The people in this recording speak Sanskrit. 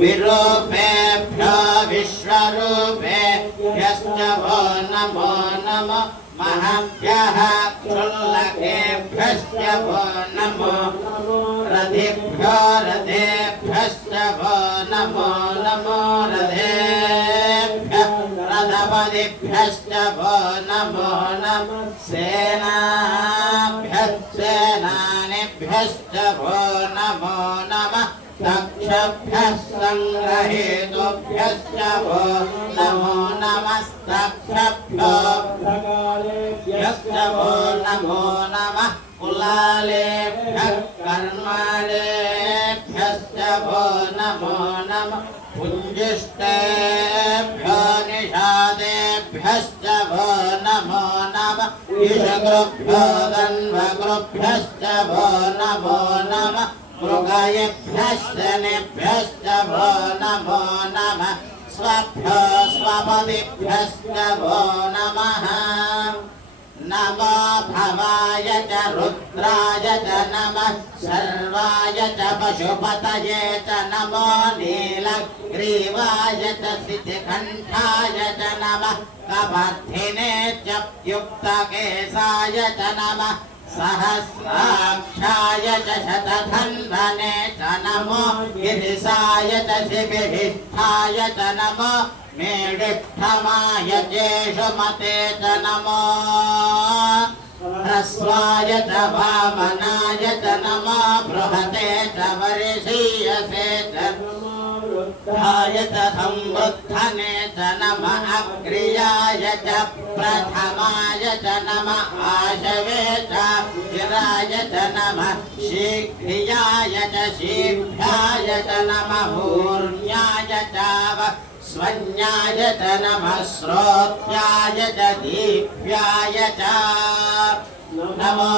विरूपेभ्यो विश्वरूपेभ्यश्च वो नमो नमः महाभ्यः क्षुल्लकेभ्यश्च वो नमो रथेभ्यो रथेभ्यश्च वो नमो नमो रथेभ्यः रथपतिभ्यश्च वो नमो नमः सेनाभ्यश्च सेनानिभ्यश्च वो नमो नमः दक्षभ्यः सङ्ग्रहेतुभ्यश्च वो नमो नमस्तक्षभ्यो वो नमो नमः कुलालेभ्यः कर्मालेभ्यश्च वो नमो नमः पुञ्जिष्टेभ्यो निषादेभ्यश्च वो नमो नमः ईशकृभ्यो गन्धकृभ्यश्च वो नमो नमः मृगयेभ्यश्च नेभ्यश्च वो नमो नमः स्वभ्यो स्वपतिभ्यश्च वो नमः नमो भवाय च रुद्राय च नमः सर्वाय च पशुपतये च नमो नीलग्रीवाय च सिद्धिकण्ठाय च नमः कपर्धिने च युक्तकेशाय च नमः सहस्राक्षाय च शतधन्वने च नमो गिरिशाय च शिबिहिष्ठाय च नमो मेढिष्ठमाय जेषुमते च नमो ह्रस्वाय च वामनाय च नमो बृहते च वरिषीयसे च वृद्धाय च संवृद्धने च नमः अग्र्याय च प्रथमाय च नमः आशवे च चिराय च नमः शीघ्रियाय च शीघ्राय च नमः ऊर्ण्याय च स्वन्याय च नमः श्रोत्याय च दीप्याय च नमो